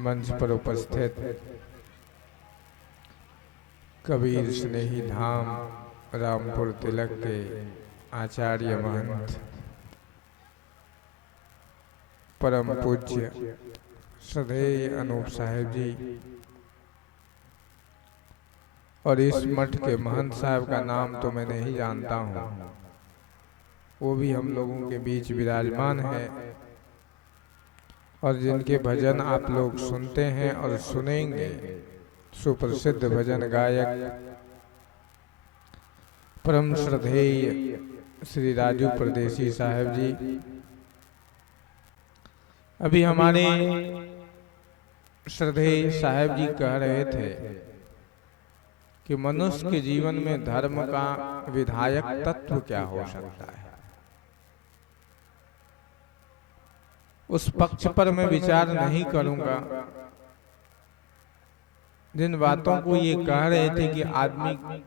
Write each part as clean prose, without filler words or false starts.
मंच पर उपस्थित कबीर स्नेही धाम रामपुर तिलक के आचार्य महंत परम पूज्य श्रद्धेय अनूप साहेब जी और इस मठ के महंत साहब का नाम तो मैं नहीं जानता हूँ, वो भी हम लोगों के बीच विराजमान है और जिनके भजन आप लोग सुनते हैं और सुनेंगे। सुप्रसिद्ध भजन गायक परम श्रद्धेय श्री राजू परदेसी साहब जी अभी हमारे श्रद्धेय साहब जी कह रहे थे कि मनुष्य के जीवन में धर्म का विधायक तत्व क्या हो सकता है। उस पक्ष पर मैं विचार नहीं करूंगा। जिन बातों को ये कह रहे थे कि आदमी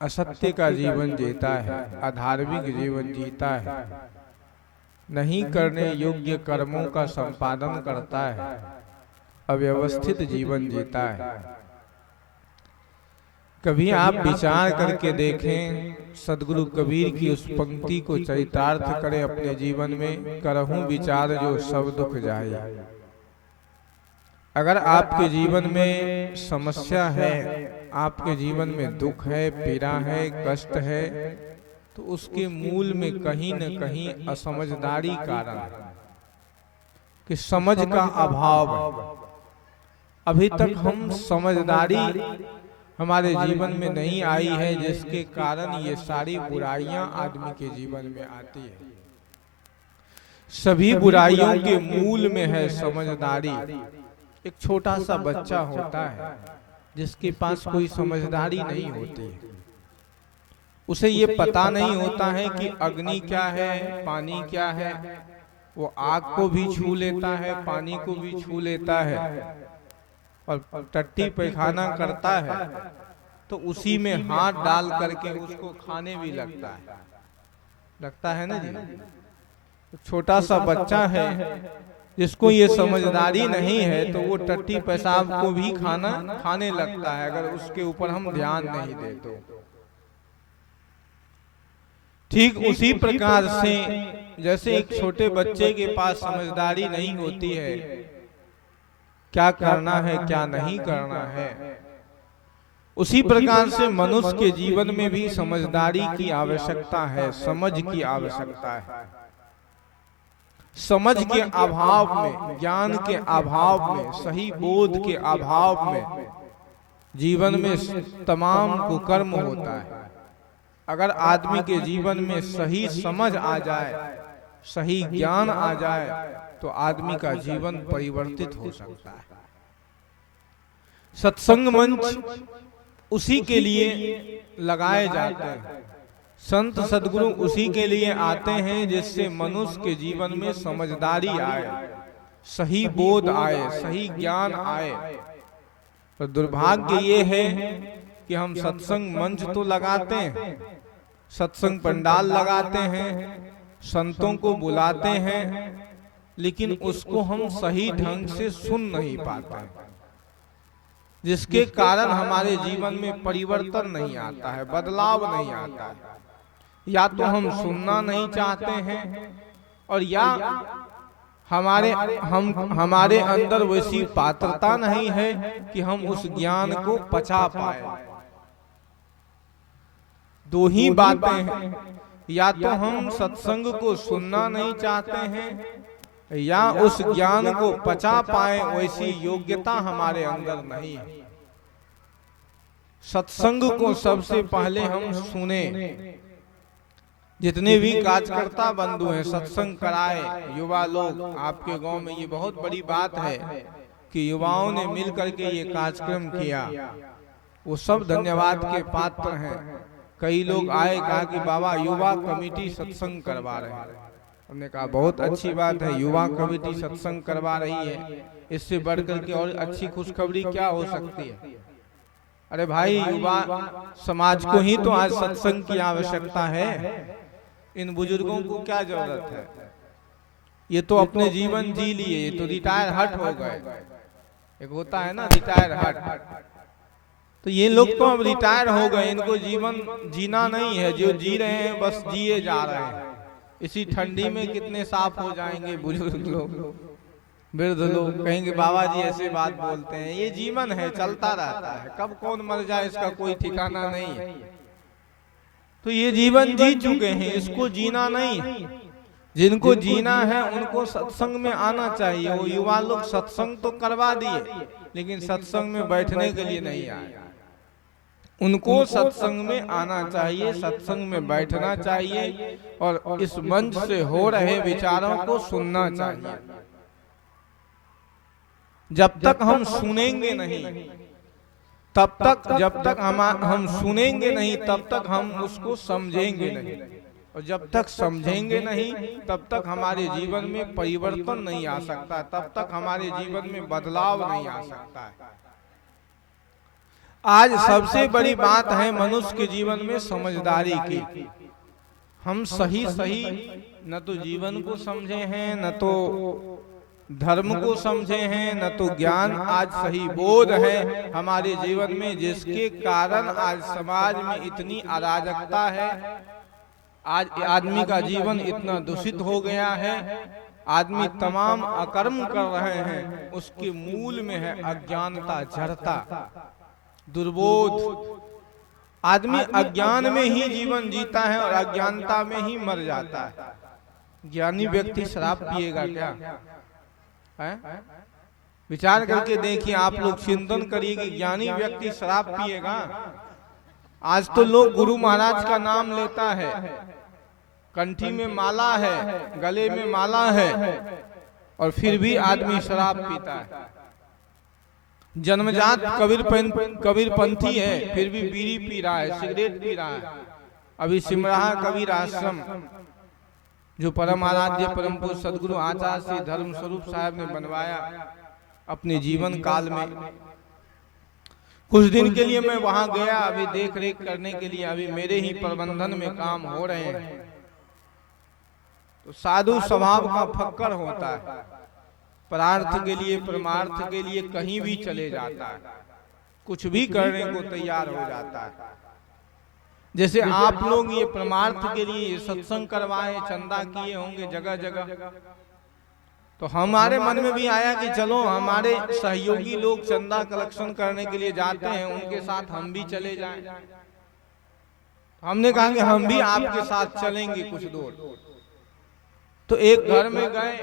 असत्य का जीवन जीता है, अधार्मिक जीवन जीता है, नहीं करने योग्य कर्मों का संपादन करता है, अव्यवस्थित जीवन जीता है। कभी आप विचार करके देखें, सदगुरु कबीर की उस पंक्ति को चरितार्थ करें अपने जीवन में, करहूं विचार जो सब दुख जाए। अगर आपके जीवन में समस्या है, आपके जीवन में दुख है, पीड़ा है, कष्ट है, तो उसके मूल में कहीं न कहीं असमझदारी कारण है कि समझ का अभाव है। अभी तक हम समझदारी हमारे जीवन में नहीं आई है, जिसके कारण ये सारी बुराइयां आदमी के जीवन में आती है। सभी बुराइयों के मूल में है समझदारी। एक छोटा सा बच्चा होता है जिसके पास कोई समझदारी नहीं होती है, उसे ये पता नहीं होता है कि अग्नि क्या है, पानी क्या है। वो आग को भी छू लेता है, पानी को भी छू लेता है और टट्टी पैखाना करता है तो उसी में हाथ डाल करके उसको खाने भी लगता है ना जी। तो छोटा सा बच्चा है जिसको ये समझदारी नहीं है, तो वो टट्टी पेशाब को भी खाने लगता है अगर उसके ऊपर हम ध्यान नहीं दे तो। ठीक उसी प्रकार से जैसे एक छोटे बच्चे के पास समझदारी नहीं होती है, क्या करना है क्या नहीं करना है, उसी प्रकार से मनुष्य के जीवन में भी समझदारी की आवश्यकता है, समझ की आवश्यकता है। समझ के अभाव में, ज्ञान के अभाव में, सही बोध के अभाव में जीवन में तमाम कुकर्म होता है। अगर आदमी के जीवन में सही समझ आ जाए, सही ज्ञान आ जाए, तो आदमी का जीवन परिवर्तित हो सकता है। सत्संग मंच उसी के लिए लगाए जाते हैं, संत सदगुरु उसी के लिए आते हैं जिससे मनुष्य के जीवन में समझदारी आए, सही बोध आए, सही ज्ञान आए। तो दुर्भाग्य ये है कि हम सत्संग मंच तो लगाते हैं, सत्संग पंडाल लगाते हैं, संतों को बुलाते हैं, लेकिन उसको हम सही ढंग से सुन नहीं पाते, जिसके कारण हमारे जीवन में परिवर्तन नहीं आता है, बदलाव नहीं आता है। या तो हम सुनना नहीं चाहते हैं और या हमारे अंदर वैसी पात्रता नहीं है कि हम उस ज्ञान को पचा पाए। दो ही बातें हैं, या तो हम सत्संग को सुनना नहीं चाहते हैं या उस ज्ञान को पचा पाए, वैसी योग्यता हमारे अंदर नहीं है। सत्संग को सबसे पहले हम सुने। जितने भी कार्यकर्ता बंधु हैं, सत्संग कराए, युवा लोग, आपके गांव में ये बहुत बड़ी बात है कि युवाओं ने मिलकर के ये कार्यक्रम किया, वो सब धन्यवाद के पात्र हैं। कई लोग आए, कहा कि बाबा युवा कमेटी सत्संग करवा रहे हैं। हमने कहा बहुत अच्छी बात है, युवा कमेटी सत्संग करवा रही है, इससे बढ़कर के और अच्छी खुशखबरी क्या हो सकती है। अरे भाई, युवा समाज को ही तो आज सत्संग की आवश्यकता है, इन बुजुर्गों को क्या जरूरत है। ये तो अपने जीवन जी लिए, ये तो रिटायर हट हो गए। एक होता है ना रिटायर हट, तो ये लोग तो अब रिटायर हो गए, इनको जीवन जीना नहीं है, जो जी रहे हैं बस जिए जा रहे हैं। इसी ठंडी में कितने साफ हो जाएंगे बुजुर्ग लोग, वृद्ध लोग, कहेंगे बाबा जी ऐसे बात बोलते हैं। ये जीवन है, चलता रहता है, कब कौन मर जाए इसका कोई ठिकाना नहीं है। तो ये जीवन जी चुके हैं, इसको जीना नहीं। जिनको जीना है उनको सत्संग में आना चाहिए। वो युवा लोग सत्संग तो करवा दिए, लेकिन सत्संग में बैठने के लिए नहीं आए। उनको सत्संग में आना चाहिए, सत्संग में बैठना चाहिए और इस मंच से हो रहे विचारों को सुनना चाहिए। जब तक हम सुनेंगे नहीं, तब तक, जब तक हम सुनेंगे नहीं तब तक हम उसको समझेंगे नहीं, और जब तक समझेंगे नहीं तब तक हमारे जीवन में परिवर्तन नहीं आ सकता, तब तक हमारे जीवन में बदलाव नहीं आ सकता है। आज सबसे बड़ी बात है मनुष्य के जीवन में समझदारी की। हम सही न तो जीवन को समझे हैं, न तो धर्म को समझे हैं, न तो ज्ञान आज सही बोध है हमारे जीवन में, जिसके कारण आज समाज में इतनी अराजकता है। आज आदमी का जीवन इतना दूषित हो गया है, आदमी तमाम अकर्म कर रहे हैं, उसके मूल में है अज्ञानता, जड़ता, दुर्बोध। आदमी अज्ञान में ही जीवन जीता है और अज्ञानता में ही मर जाता है। ज्ञानी व्यक्ति शराब पिएगा क्या है? विचार करके देखिए, आप लोग चिंतन करिए कि ज्ञानी व्यक्ति शराब पिएगा? आज तो लोग गुरु महाराज का नाम लेता है, कंठी में माला है, गले में माला है, और फिर भी आदमी शराब पीता है। जन्मजात कबीरपंथी है, फिर भी बीड़ी पी रहा है, सिगरेट पी रहा है। अभी सिमराहा कबीर आश्रम जो परम आराध्य परम पूज्य सदगुरु आचार्य श्री धर्म स्वरूप साहब ने बनवाया अपने जीवन काल में, कुछ दिन के लिए मैं वहां गया, अभी देख रेख करने के लिए, अभी मेरे ही प्रबंधन में काम हो रहे हैं। तो साधु स्वभाव का फक्कर होता है, परार्थ के लिए परमार्थ के लिए कहीं भी चले जाता है, कुछ भी करने को तैयार हो जाता है। जैसे आप लोग ये परमार्थ के लिए सत्संग करवाए, चंदा किए होंगे जगह जगह, तो हमारे मन में भी आया कि चलो हमारे सहयोगी लोग चंदा कलेक्शन करने के लिए जाते हैं, उनके साथ हम भी चले जाएं। हमने कहा कि हम भी आपके साथ चलेंगे कुछ दूर। तो एक घर में गए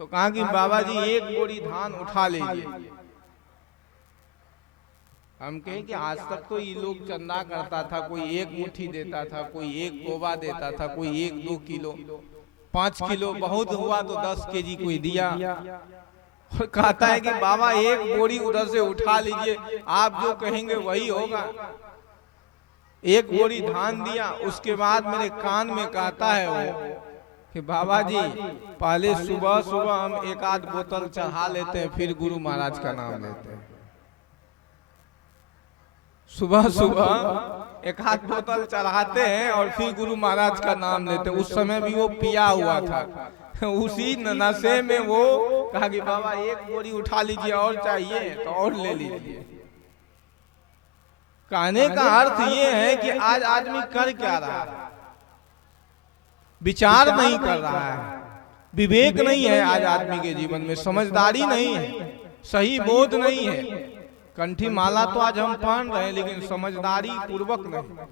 तो कहा कि बाबा जी एक बोरी धान उठा लीजिए। हम कहें कि आज तक तो ये लोग चंदा करता था, कोई एक मुट्ठी देता था, कोई एक कोबा देता था, कोई 1-2 किलो, 5 किलो, बहुत हुआ तो 10 केजी कोई दिया। और कहता है कि बाबा एक बोरी उधर से उठा लीजिए, आप जो कहेंगे वही होगा। एक बोरी धान दिया, उसके बाद मेरे कान में कहता है वो कि बाबा जी पहले सुबह सुबह हम 1-8 बोतल चढ़ा लेते हैं, फिर गुरु महाराज का नाम लेते हैं। सुबह सुबह 1-8 बोतल चढ़ाते हैं और फिर गुरु महाराज का नाम लेते हैं। उस समय भी वो पिया हुआ था, उसी नशे में वो कहा कि बाबा एक बोरी उठा लीजिए, और चाहिए तो और ले लीजिए। कहने का अर्थ ये है कि आज आदमी कर क्या रहा है? विचार नहीं कर रहा है, विवेक नहीं है आज आदमी के जीवन में, समझदारी नहीं है, सही बोध नहीं है। कंठी माला तो आज हम पहन रहे हैं, लेकिन समझदारी पूर्वक नहीं।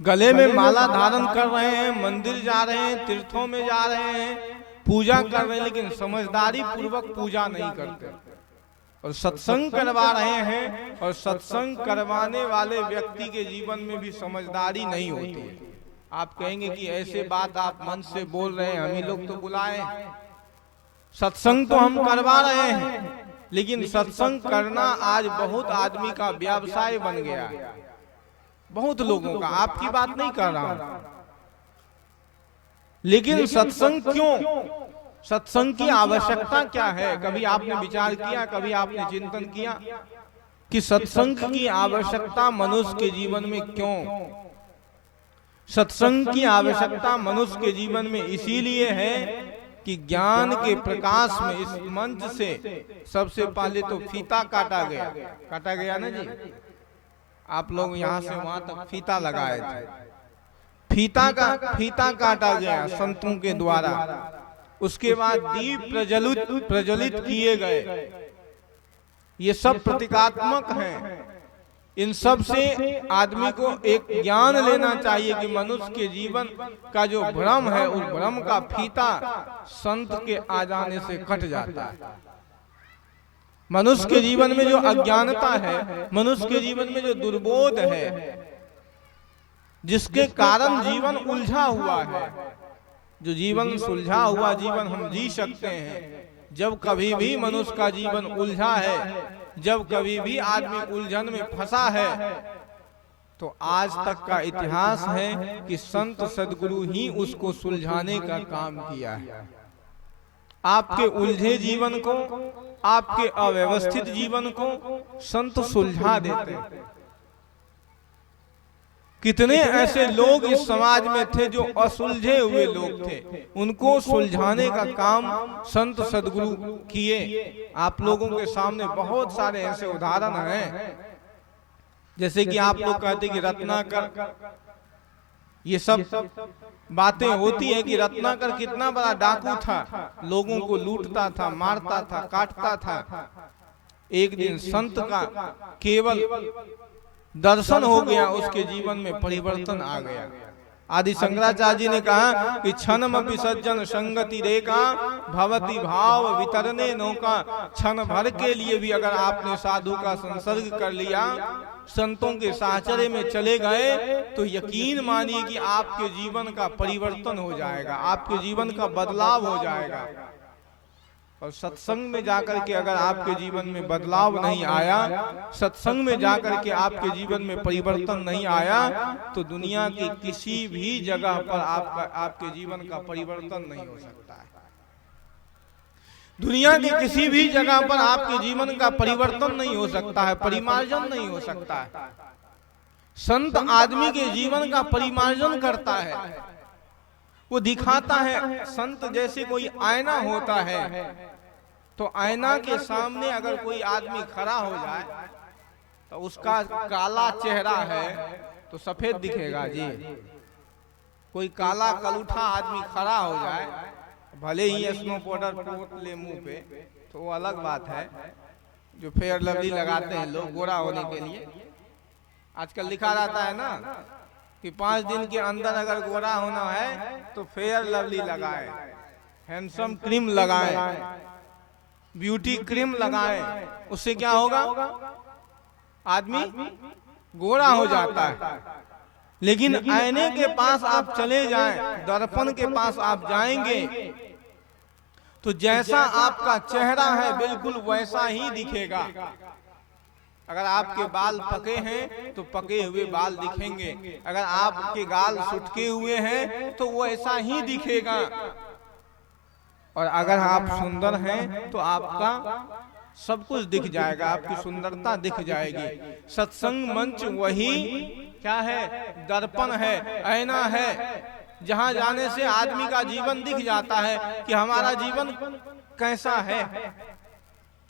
गले में माला धारण कर रहे हैं, मंदिर जा रहे हैं, तीर्थों में जा रहे हैं, पूजा कर रहे हैं, लेकिन समझदारी पूर्वक पूजा नहीं करते। और सत्संग करवा रहे हैं, और सत्संग करवाने वाले व्यक्ति के जीवन में भी समझदारी नहीं होती है। आप कहेंगे कि ऐसे बात आप मन से बोल रहे हैं, हम ही लोग तो बुलाए। सत्संग तो हम करवा रहे हैं, लेकिन सत्संग करना आज बहुत आदमी का व्यवसाय बन गया है, बहुत लोगों का। आपकी बात नहीं कर रहा हूं, लेकिन सत्संग क्यों? सत्संग की आवश्यकता क्या है? कभी आपने विचार किया, कभी आपने चिंतन किया कि सत्संग की आवश्यकता मनुष्य के जीवन में क्यों? सत्संग की आवश्यकता मनुष्य के जीवन में इसीलिए है कि ज्ञान के प्रकाश में इस मंच से सबसे पहले तो फीता काटा गया ना जी। आप लोग यहाँ से वहां तक फीता लगाए थे, फीता काटा गया संतों के द्वारा। उसके बाद दीप प्रज्वलित किए गए। ये सब प्रतीकात्मक हैं। इन सब से आदमी को एक ज्ञान लेना चाहिए कि मनुष्य के जीवन का जो भ्रम है, उस भ्रम का फीता संत के आ जाने से कट जाता है। मनुष्य के जीवन में जो अज्ञानता है, मनुष्य के जीवन में जो दुर्बोध है, जिसके कारण जीवन उलझा हुआ है, जो जीवन सुलझा हुआ जीवन हम जी सकते हैं। जब कभी भी मनुष्य का जीवन उलझा है, जब कभी भी आदमी उलझन में फंसा है, तो आज तक का इतिहास है कि संत सद्गुरु ही उसको सुलझाने का काम किया है। आपके उलझे जीवन को, आपके अव्यवस्थित जीवन को संत सुलझा देते हैं। कितने ऐसे लोग इस समाज में थे जो असुलझे हुए लोग थे, उनको सुलझाने का काम संत सद्गुरु किए। आप लोगों के सामने बहुत सारे ऐसे उदाहरण हैं। जैसे कि आप लोग कहते कि रत्नाकर, ये सब बातें होती है कि रत्नाकर कितना बड़ा डाकू था, लोगों को लूटता था, मारता था, काटता था। एक दिन संत का केवल दर्शन हो गया, उसके जीवन में परिवर्तन आ गया। आदि शंकराचार्य जी ने कहा कि क्षणमपि सज्जन संगति रेखा भवति भाव वितरणे नौका। क्षण भर के लिए भी अगर आपने साधु का संसर्ग कर लिया, संतों के साहचर्य में चले गए, तो यकीन मानिए कि आपके जीवन का परिवर्तन हो जाएगा, आपके जीवन का बदलाव हो जाएगा। और सत्संग में जाकर के अगर आपके जीवन में बदलाव नहीं आया, सत्संग में जाकर के आपके जीवन में परिवर्तन नहीं आया, तो दुनिया की किसी भी जगह पर आपके जीवन का परिवर्तन नहीं हो सकता है। दुनिया की किसी भी जगह पर आपके जीवन का परिवर्तन नहीं हो सकता है, परिमार्जन नहीं हो सकता है। संत आदमी के जीवन का परिमार्जन करता है, वो दिखाता है। संत जैसे कोई आईना होता है, तो आईना के सामने अगर कोई आदमी खड़ा हो जाए, तो उसका काला चेहरा है तो सफेद दिखेगा जी। कोई काला कलूठा आदमी खड़ा हो जाए, भले ही स्नो पाउडर पोत ले मुंह पे, तो वो अलग बात है। जो फेयर लवली लगाते हैं लोग गोरा होने के लिए, आजकल लिखा रहता है ना कि 5 दिन के अंदर अगर गोरा होना है तो फेयर लवली लगाए, हैंडसम क्रीम लगाए, ब्यूटी क्रीम लगाए। उससे क्या होगा? आदमी गोरा हो जाता है। लेकिन आईने के पास आप चले जाएं, दर्पण के पास आप जाएंगे, तो जैसा आपका चेहरा है बिल्कुल वैसा ही दिखेगा। अगर आपके बाल पके हैं तो पके हुए बाल दिखेंगे, अगर आपके गाल सुटके हुए हैं तो वो ऐसा ही दिखेगा। और अगर आप सुंदर हैं तो आपका सब कुछ दिख जाएगा, आपकी सुंदरता दिख जाएगी। सत्संग मंच वही क्या है? दर्पण है, आईना है, जहां जाने से आदमी का जीवन दिख जाता है कि हमारा जीवन कैसा है,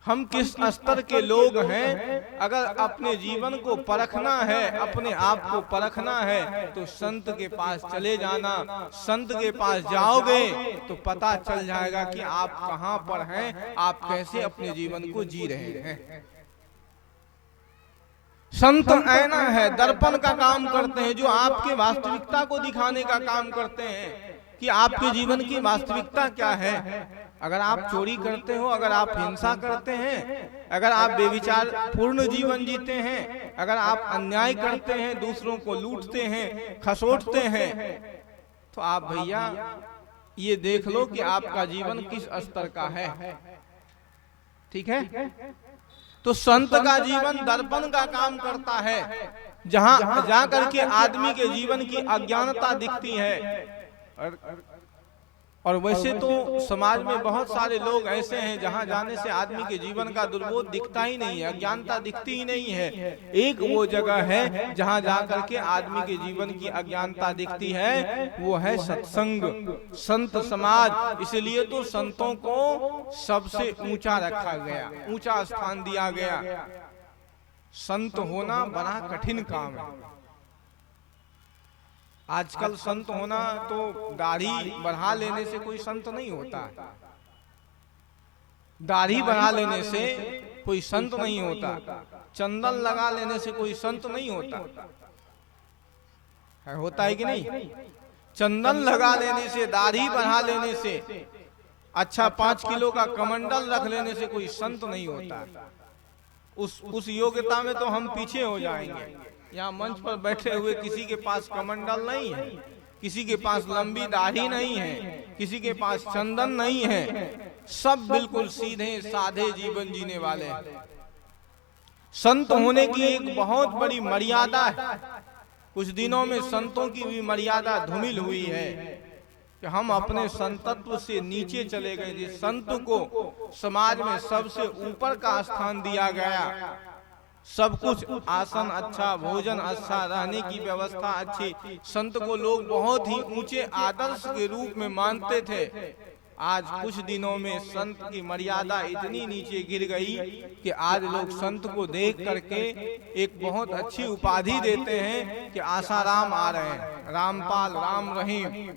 हम किस स्तर के लोग हैं। अगर अपने जीवन को परखना है, अपने आप को परखना है, तो संत के पास चले जाना। संत के पास जाओगे तो पता चल जाएगा कि आप कहां पर हैं, आप कैसे अपने जीवन को जी रहे हैं। संत आईना है, दर्पण का काम करते हैं, जो आपके वास्तविकता को दिखाने का काम करते हैं कि आपके जीवन की वास्तविकता क्या है। अगर आप चोरी करते हो, अगर आप हिंसा करते हैं, अगर आप बेविचार पूर्ण जीवन जीते हैं, अगर आप अन्याय करते हैं, दूसरों को लूटते हैं, खसोटते हैं, तो आप भैया ये देख लो कि आपका जीवन किस स्तर का है। ठीक है? तो संत का जीवन दर्पण का काम करता है, जहां जाकर के आदमी के जीवन की अज्ञानता दिखती है। और वैसे तो समाज में बहुत सारे लोग ऐसे हैं जहां जाने से आदमी के जीवन का दुर्बोध दिखता ही नहीं है, अज्ञानता दिखती ही नहीं है। एक वो जगह है जहां जाकर के आदमी के जीवन की अज्ञानता दिखती है, वो है सत्संग, संत समाज। इसलिए तो संतों को सबसे ऊंचा रखा गया, ऊंचा स्थान दिया गया। संत होना बड़ा कठिन काम है। आजकल संत होना तो दाढ़ी बढ़ा लेने से कोई संत नहीं होता। दाढ़ी बढ़ा लेने से कोई संत नहीं होता, चंदन लगा लेने से कोई संत नहीं होता है, होता है कि नहीं? चंदन लगा लेने से, दाढ़ी बढ़ा लेने से, अच्छा 5 किलो का कमंडल रख लेने से कोई संत नहीं होता। उस योग्यता में तो हम पीछे हो जाएंगे। यहाँ मंच पर बैठे हुए किसी के पास कमंडल नहीं है, किसी के पास लंबी दाढ़ी नहीं है, किसी के पास चंदन नहीं है, सब बिल्कुल सीधे साधे जीवन जीने वाले हैं। संत होने की एक बहुत बड़ी मर्यादा है। कुछ दिनों में संतों की भी मर्यादा धूमिल हुई है कि हम अपने संतत्व से नीचे चले गए। जिस संत को समाज में सबसे ऊपर का स्थान दिया गया, सब कुछ आसन अच्छा, भोजन अच्छा, रहने की व्यवस्था अच्छी, संत को लोग बहुत ही ऊंचे आदर्श के रूप में मानते थे। आज कुछ दिनों में संत की मर्यादा इतनी नीचे गिर गई कि आज लोग संत को देख करके एक बहुत अच्छी उपाधि देते हैं कि आसाराम आ रहे हैं, रामपाल, राम रहीम।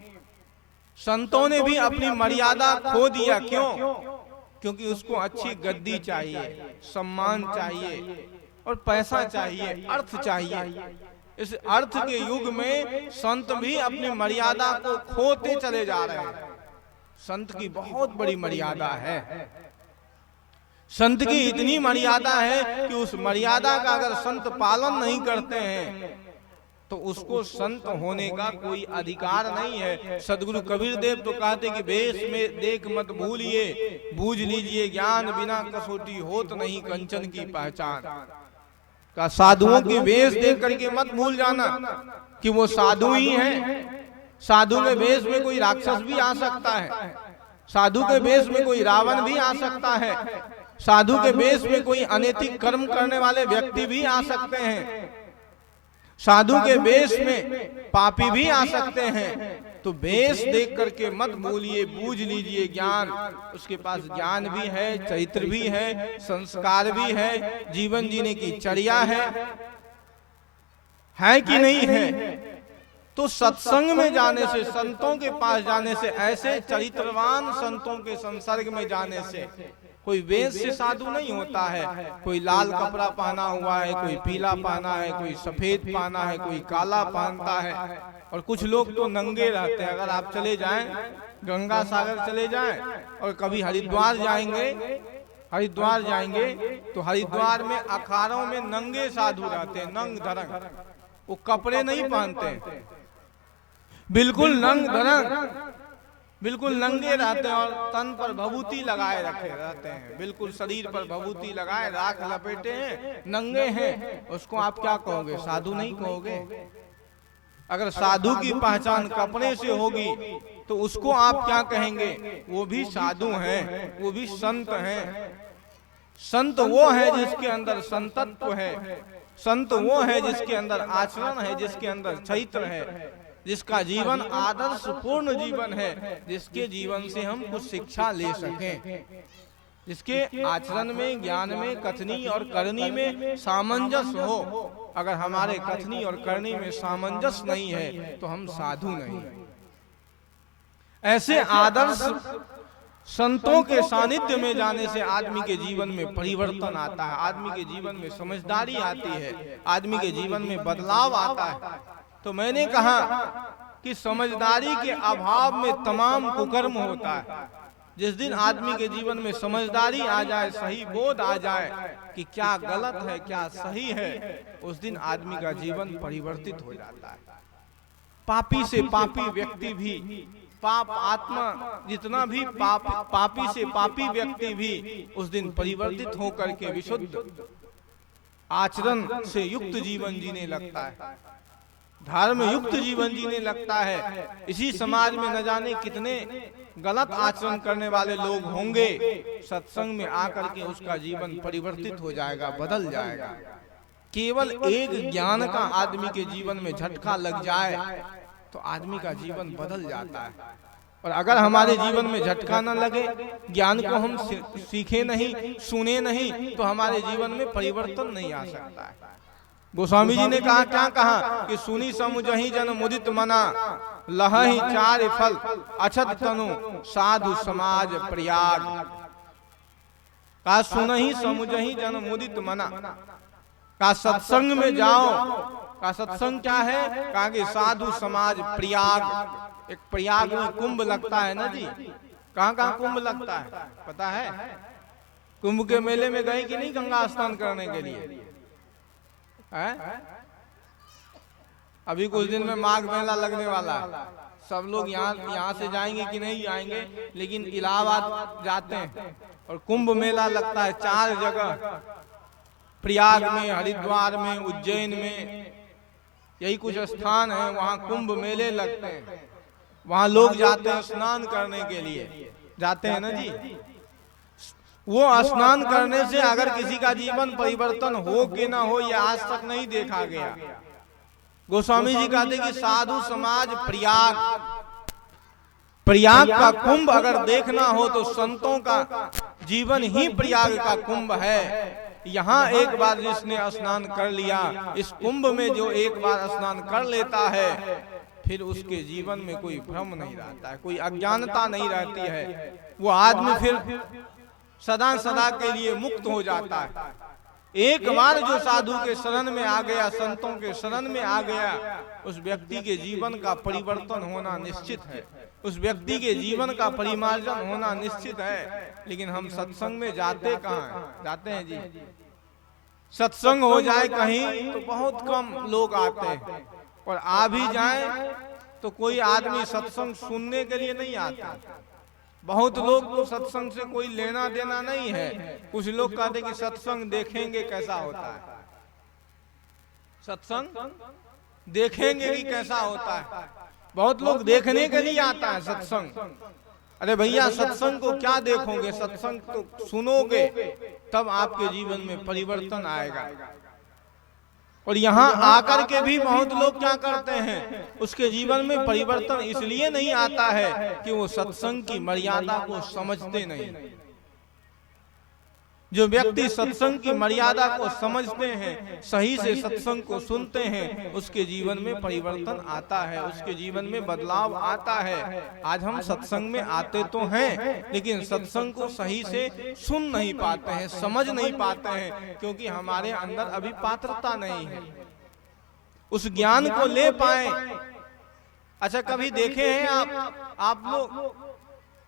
संतों ने भी अपनी मर्यादा खो दिया। क्यों? क्योंकि उसको अच्छी गद्दी चाहिए, सम्मान चाहिए और पैसा चाहिए, अर्थ चाहिए। इस अर्थ के युग में संत भी अपनी मर्यादा को खोते चले जा रहे हैं। संत की बहुत बड़ी मर्यादा है। संत की इतनी मर्यादा है कि उस मर्यादा का अगर संत पालन नहीं करते हैं तो उसको संत होने का कोई अधिकार नहीं है। सदगुरु कबीर देव तो कहते कि वेश में देख मत भूलिए, बूझ लीजिए ज्ञान बिना कसौटी होत नहीं कंचन की पहचान। का साधुओं की वेश देख करके मत भूल जाना कि वो साधु ही हैं। साधु के वेश में कोई राक्षस भी आ सकता है, साधु के वेश में कोई रावण भी आ सकता है, साधु के वेश में कोई अनैतिक कर्म करने वाले व्यक्ति भी आ सकते हैं, साधु के वेश में पापी भी आ सकते हैं। तो वेश देख करके मत भूलिए, बूझ लीजिए ज्ञान। उसके पास ज्ञान भी है, चरित्र भी है, संस्कार भी है, जीवन जीने की चर्या है कि नहीं है? तो सत्संग में जाने से, संतों के पास जाने से, ऐसे चरित्रवान संतों के संसर्ग में जाने से, कोई वेश से साधु नहीं होता है। कोई लाल कपड़ा पहना हुआ है, कोई पीला पहना है, कोई सफेद पहना है, कोई काला पहनता है, और कुछ लोग तो नंगे रहते हैं। अगर आप चले जाएं, गंगा सागर चले जाएं और कभी हरिद्वार जाएंगे तो हरिद्वार में अखाड़ों में नंगे साधु रहते हैं, नंग धरंग। वो कपड़े नहीं पहनते, बिल्कुल नंग धरंग, बिल्कुल नंगे रहते हैं और तन पर भभूति लगाए रखे रहते हैं, बिल्कुल शरीर पर भभूति लगाए, राख लपेटे हैं, नंगे हैं। उसको आप क्या कहोगे? साधु नहीं कहोगे। अगर साधु की पहचान कपड़े से होगी तो उसको आप क्या कहेंगे? वो भी साधु हैं, वो भी संत हैं। संत वो है जिसके अंदर संतत्व है, संत वो है जिसके अंदर आचरण है, जिसके अंदर चरित्र है, जिसका जीवन आदर्श पूर्ण जीवन है, जिसके जीवन से हम कुछ शिक्षा ले सकें, जिसके आचरण में, ज्ञान में, कथनी और करनी में सामंजस्य हो। अगर हमारे कथनी और करनी में सामंजस्य नहीं है तो हम साधु नहीं। ऐसे आदर्श संतों के सानिध्य में जाने से आदमी के जीवन में परिवर्तन आता है, आदमी के जीवन में समझदारी आती है, आदमी के जीवन में बदलाव आता है। तो मैंने कहा कि समझदारी के अभाव में तमाम कुकर्म होता है। जिस दिन आदमी के जीवन में समझदारी आ जाए, सही बोध आ जाए कि क्या गलत है क्या सही है, उस दिन आदमी का जीवन परिवर्तित हो जाता है। पापी से पापी व्यक्ति भी, पाप आत्मा जितना भी पापी से पापी व्यक्ति भी उस दिन परिवर्तित होकर के विशुद्ध आचरण से युक्त जीवन जीने लगता है। धर्म युक्त जीवन जीने लगता है। इसी समाज में न जाने कितने गलत आचरण करने वाले लोग होंगे, सत्संग में आकर के उसका जीवन परिवर्तित हो जाएगा, बदल जाएगा। केवल एक ज्ञान का आदमी के जीवन में झटका लग जाए तो आदमी का जीवन बदल जाता है। और अगर हमारे जीवन में झटका न लगे, ज्ञान को हम सीखे नहीं, सुने नहीं, तो हमारे जीवन में परिवर्तन नहीं आ सकता है। गोस्वामी जी ने कहा, क्या कहा कि सुनी समुझहि जन मुदित मना, लहहि चार फल अछत तनु साधु समाज प्रयाग। का सुनहि समुझहि जन मुदित मना, का सत्संग में जाओ। का सत्संग क्या है? कहा कि साधु समाज प्रयाग। एक प्रयाग में कुंभ लगता है ना जी, कहाँ कहाँ कुंभ लगता है पता है? कुंभ के मेले में गए कि नहीं गंगा स्नान करने के लिए? है? अभी कुछ दिन में माघ मेला लगने वाला है। सब लोग यहाँ से जाएंगे कि नहीं जाएंगे, लेकिन इलाहाबाद जाते हैं और कुंभ मेला लगता है 4 जगह, प्रयाग में, हरिद्वार में, उज्जैन में, यही कुछ स्थान है, वहाँ कुंभ मेले लगते हैं। वहाँ लोग जाते हैं स्नान करने के लिए, जाते हैं ना जी। वो स्नान करने से अगर किसी का जीवन परिवर्तन हो कि ना हो, ये आज तक नहीं देखा गया। गोस्वामी जी कहते कि साधु समाज प्रयाग, प्रयाग का कुंभ अगर देखना हो तो संतों का जीवन ही प्रयाग का कुंभ है। यहाँ एक बार जिसने स्नान कर लिया, इस कुंभ में जो एक बार स्नान कर लेता है, फिर उसके जीवन में कोई भ्रम नहीं रहता है, कोई अज्ञानता नहीं रहती है। वो आदमी फिर सदा सदा के लिए मुक्त हो जाता है। एक बार जो साधु के शरण में आ गया, संतों के शरण में आ गया, उस व्यक्ति के जीवन का परिवर्तन होना निश्चित है, उस व्यक्ति के जीवन का परिमार्जन होना निश्चित है। लेकिन हम सत्संग में जाते कहाँ हैं? जाते हैं जी? सत्संग हो जाए कहीं तो बहुत कम लोग आते हैं, और आ भी जाए तो कोई आदमी सत्संग सुनने के लिए नहीं आता। बहुत लोग तो सत्संग से कोई लेना देना नहीं है। कुछ लोग कहते कि सत्संग देखेंगे कैसा होता है, सत्संग देखेंगे कि कैसा होता है। बहुत लोग देखने के लिए आता है सत्संग। अरे भैया, सत्संग को क्या देखोगे? सत्संग तो सुनोगे, तब आपके जीवन में परिवर्तन आएगा। और यहाँ आकर के भी बहुत लोग क्या करते हैं, उसके जीवन में परिवर्तन इसलिए नहीं आता है कि वो सत्संग की मर्यादा को समझते नहीं। जो व्यक्ति सत्संग की मर्यादा को समझते हैं, सही से सत्संग को सुनते हैं, उसके जीवन में परिवर्तन आता है, उसके जीवन में बदलाव आता है। आज हम सत्संग में आते तो हैं, लेकिन सत्संग को सही से सुन नहीं पाते हैं, समझ नहीं पाते हैं, क्योंकि हमारे अंदर अभी पात्रता नहीं है उस ज्ञान को ले पाए। अच्छा, कभी देखे हैं आप लोग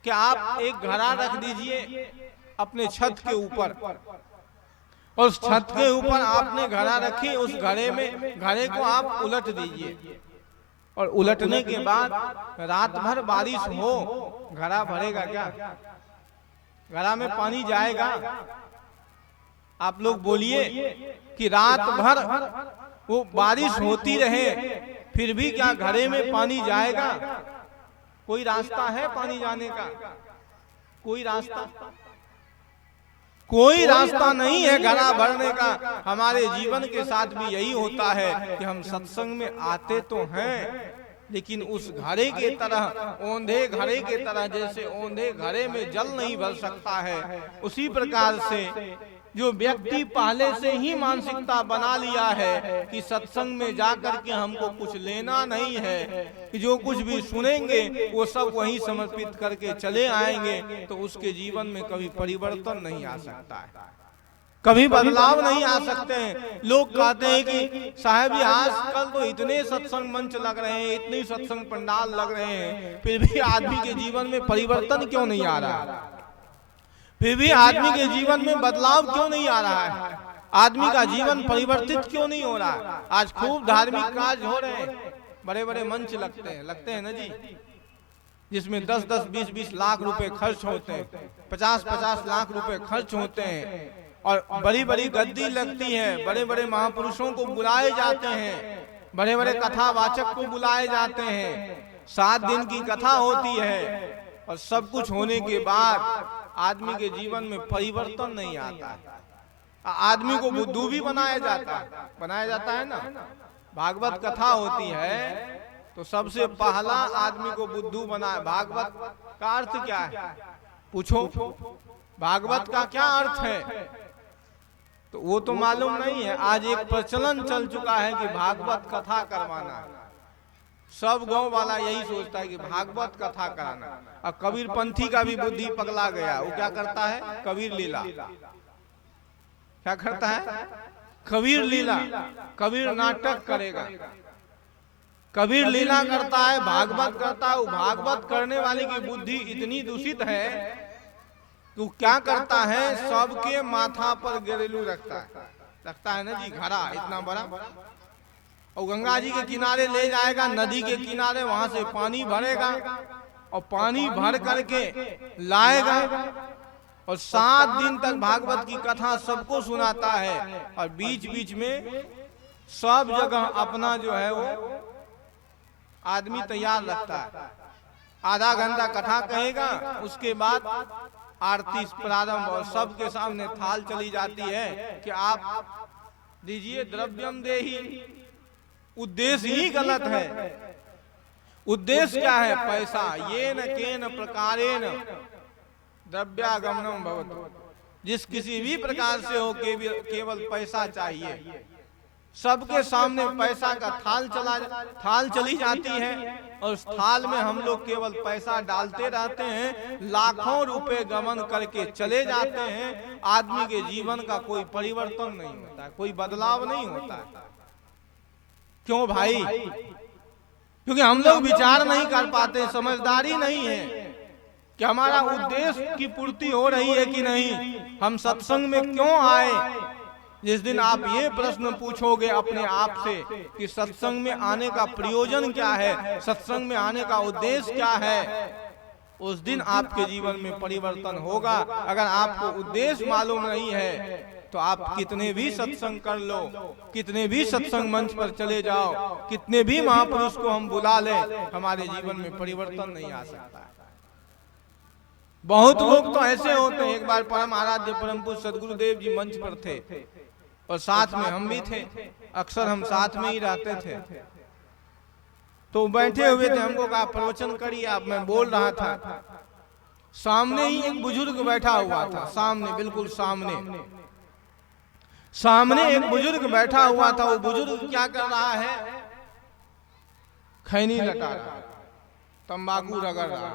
कि आप एक घड़ा रख दीजिए अपने छत के ऊपर, और उस छत के ऊपर आपने घड़ा रखी, उस घड़े को आप उलट दीजिए, और उलटने के बाद रात भर बारिश हो, घड़ा भरेगा क्या? घड़ा में पानी जाएगा? आप लोग बोलिए कि रात भर वो बारिश होती रहे, फिर भी क्या घड़े में पानी जाएगा? कोई रास्ता है पानी जाने का? कोई रास्ता नहीं है घड़ा भरने का। हमारे जीवन के साथ भी यही होता है कि हम सत्संग में आते तो हैं, लेकिन उस घड़े के तरह, औंधे घड़े के तरह, जैसे औंधे घड़े में जल नहीं भर सकता है, उसी प्रकार से जो व्यक्ति पहले से ही मानसिकता बना लिया है कि सत्संग में जाकर के हमको कुछ लेना नहीं है, कि जो कुछ भी सुनेंगे वो सब वही समर्पित करके चले आएंगे, तो उसके जीवन में कभी परिवर्तन नहीं आ सकता है, कभी बदलाव नहीं आ सकते हैं। लोग कहते हैं कि साहब जी आजकल तो इतने सत्संग मंच लग रहे हैं, इतने सत्संग पंडाल लग रहे हैं, फिर भी आदमी के जीवन में परिवर्तन क्यों नहीं आ रहा है? फिर भी आदमी के जीवन में बदलाव क्यों नहीं आ रहा है? आदमी का जीवन परिवर्तित क्यों नहीं हो रहा है? आज खूब धार्मिक कार्य हो रहे हैं, बड़े बड़े मंच लगते हैं ना जी, जिसमें 10-10, 20-20 लाख रुपए खर्च होते हैं, 50-50 लाख रुपए खर्च होते हैं, और बड़ी बड़ी गद्दी लगती है, बड़े बड़े महापुरुषों को बुलाए जाते हैं, बड़े बड़े कथावाचक को बुलाए जाते हैं, 7 दिन की कथा होती है, और सब कुछ होने के बाद आदमी के जीवन में परिवर्तन नहीं आता है। आदमी को बुद्धू भी बनाया जाता है ना। भागवत कथा होती है तो सबसे पहला आदमी को बुद्धू बनाया। भागवत का अर्थ क्या है पूछो, भागवत का क्या अर्थ है? तो वो तो मालूम नहीं है। आज एक प्रचलन चल चुका है कि भागवत कथा करवाना, सब गांव वाला यही सोचता है कि भागवत कथा कराना। और कबीर पंथी का भी बुद्धि पगला गया, वो क्या करता है? कबीर लीला। क्या करता है? कबीर लीला। कबीर नाटक करेगा, कबीर लीला करता है, भागवत करता है। वो भागवत करने वाले की बुद्धि इतनी दूषित है तो क्या करता है? सबके माथा पर घरेलू रखता है ना जी, घड़ा इतना बड़ा, और गंगा जी के किनारे ले जाएगा, नदी के किनारे, वहां से पानी भरेगा और पानी भर करके लाएगा, और 7 दिन तक भागवत की कथा सबको सुनाता है। और बीच बीच में सब जगह अपना जो है वो आदमी तैयार रखता है। आधा घंटा कथा कहेगा, उसके बाद आरती प्रारंभ, और सबके सामने थाल चली जाती है कि आप दीजिए द्रव्यम देही। उद्देश्य ही गलत है। उद्देश्य क्या है? पैसा। ये न केन प्रकारेण द्रव्यागमनम भवतु। जिस किसी भी प्रकार से हो केवल पैसा चाहिए। सबके सामने पैसा का थाल चली जाती है, और उस थाल में हम लोग केवल पैसा डालते रहते हैं, लाखों रुपए गमन करके चले जाते हैं। आदमी के जीवन का कोई परिवर्तन नहीं होता है, कोई बदलाव नहीं होता है। क्यों भाई? क्योंकि हम लोग विचार नहीं कर पाते, समझदारी नहीं है कि हमारा उद्देश्य की पूर्ति हो रही है कि नहीं, हम सत्संग में क्यों आए। जिस दिन आप ये प्रश्न पूछोगे अपने आप से कि सत्संग में आने का प्रयोजन क्या है, सत्संग में आने का उद्देश्य क्या है, उस दिन आपके जीवन में परिवर्तन होगा। अगर आपको उद्देश्य मालूम नहीं है तो आप कितने भी सत्संग कर लो, कितने भी सत्संग मंच पर चले जाओ, कितने भी महापुरुष को हम बुला लें, हमारे जीवन में परिवर्तन नहीं आ सकता। बहुत लोग तो ऐसे होते हैं। एक बार परम आराध्य परम पूज्य सदगुरुदेव जी मंच पर थे और साथ में हम भी थे, अक्सर हम साथ में ही रहते थे। तो बैठे हुए थे, हमको कहा प्रवचन करिए आप। मैं बोल रहा था, सामने ही एक बुजुर्ग बैठा हुआ था, सामने, बिल्कुल सामने एक बुजुर्ग बैठा हुआ था। वो बुजुर्ग क्या कर रहा है? खैनी लटा रहा, तंबाकू रगड़ रहा,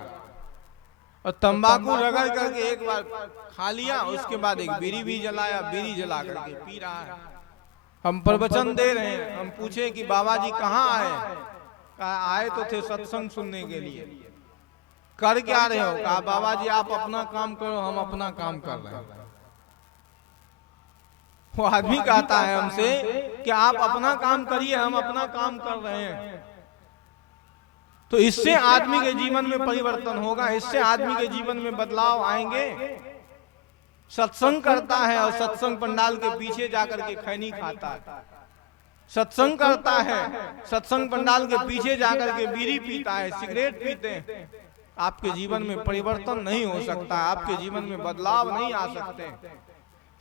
और तंबाकू रगड़ करके एक बार खा लिया, उसके बाद एक बीड़ी भी जलाया, बीड़ी जला करके पी रहा है। हम प्रवचन दे रहे हैं, हम पूछे कि बाबा जी कहाँ आए? कहा आए तो थे सत्संग सुनने के लिए। कर क्या रहे हो? कहा बाबा जी आप अपना काम करो, हम अपना काम कर रहे हैं। वो आदमी कहता है हमसे कि आप अपना काम करिए, हम अपना काम कर रहे हैं। तो इससे आदमी के जीवन में परिवर्तन होगा, इससे आदमी के जीवन में बदलाव आएंगे। सत्संग करता है और सत्संग पंडाल के पीछे जाकर के खैनी खाता है। सत्संग करता है, सत्संग पंडाल के पीछे जाकर के बीड़ी पीता है, सिगरेट पीते हैं। आपके जीवन में परिवर्तन नहीं हो सकता, आपके जीवन में बदलाव नहीं आ सकते।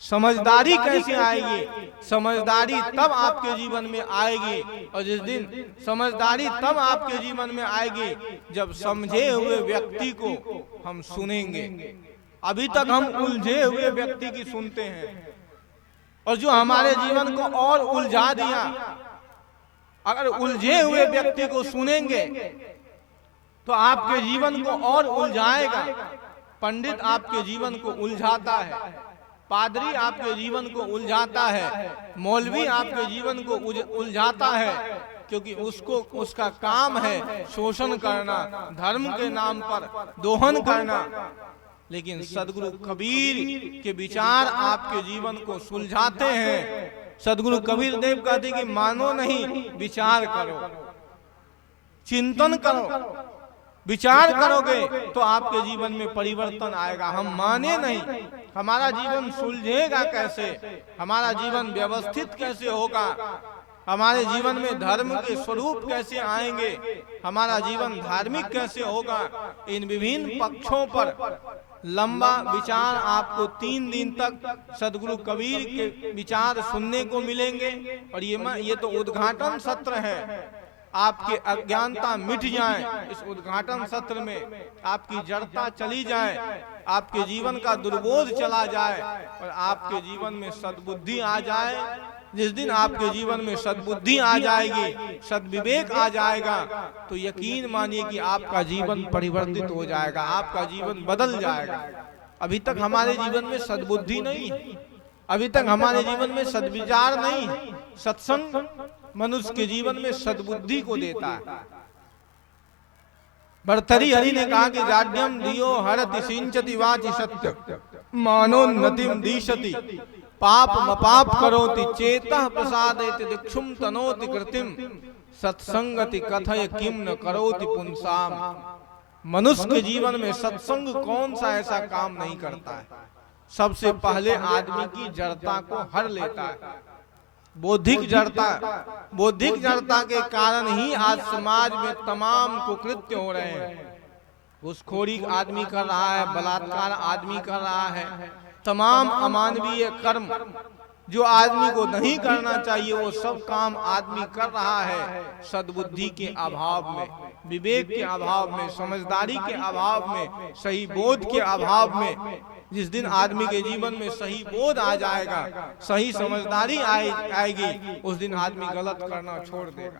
समझदारी कैसे आएगी? समझदारी तब आपके जीवन में आएगी, और जिस दिन समझदारी तब आपके जीवन में आएगी जब समझे हुए व्यक्ति को हम सुनेंगे। अभी तक हम उलझे हुए व्यक्ति की सुनते हैं, और जो हमारे जीवन को और उलझा दिया। अगर उलझे हुए व्यक्ति को सुनेंगे तो आपके जीवन को और उलझाएगा। पंडित आपके जीवन को उलझाता है, पादरी आपके जीवन को उलझाता है, मौलवी आपके जीवन को उलझाता है, क्योंकि उसका काम है शोषण करना, धर्म के नाम पर दोहन करना। लेकिन सदगुरु कबीर के विचार आपके जीवन को सुलझाते हैं। सदगुरु कबीर देव कहते कि मानो नहीं, विचार करो, चिंतन करो। विचार करोगे तो आपके जीवन में परिवर्तन आएगा। हम माने नहीं, हमारा जीवन सुलझेगा कैसे, हमारा जीवन व्यवस्थित कैसे होगा, हमारे जीवन में धर्म के स्वरूप कैसे आएंगे, हमारा जीवन धार्मिक कैसे होगा, इन विभिन्न पक्षों पर लंबा विचार आपको 3 दिन तक सदगुरु कबीर के विचार सुनने को मिलेंगे। और ये तो उद्घाटन सत्र है, आपके अज्ञानता मिट जाए, इस उद्घाटन सत्र में आपकी जड़ता चली जाए, आपके जीवन का दुर्बोध चला जाए और आपके जीवन में सद्बुद्धि आ जाए। जिस दिन आपके जीवन में सद्बुद्धि आ जाएगी, सद्विवेक आ जाएगा, तो यकीन मानिए कि आपका जीवन परिवर्तित हो जाएगा, आपका जीवन बदल जाएगा। अभी तक हमारे जीवन में सद्बुद्धि नहीं, अभी तक हमारे जीवन में सद्विचार नहीं। सत्संग मनुष्य के जीवन में सद्बुद्धि को देता है। भर्तृहरि हरि ने कहा कि जाड्यम दियो हरति सिंचति वाचि सत्य मानोन्नतिम दीशति पाप मपाप करोति चेतः प्रसादेति दिक्षुम तनोति कृतिम सत्संगति कथय किम न करोति पुंसाम। मनुष्य के जीवन में सत्संग कौन सा ऐसा काम नहीं करता है, सबसे पहले आदमी की जड़ता को हर लेता है। बौद्धिक जड़ता के कारण ही आज समाज में तमाम कुकृत्य हो रहे हैं। घूसखोरी आदमी कर रहा है, बलात्कार आदमी कर रहा है, तमाम अमानवीय कर्म जो आदमी को नहीं करना चाहिए वो सब काम आदमी कर रहा है। सद्बुद्धि के अभाव में, विवेक के अभाव में, समझदारी के अभाव में, सही बोध के अभाव में। जिस दिन आदमी के जीवन में सही बोध आ जाएगा, सही समझदारी आएगी, उस दिन आदमी गलत करना छोड़ देगा।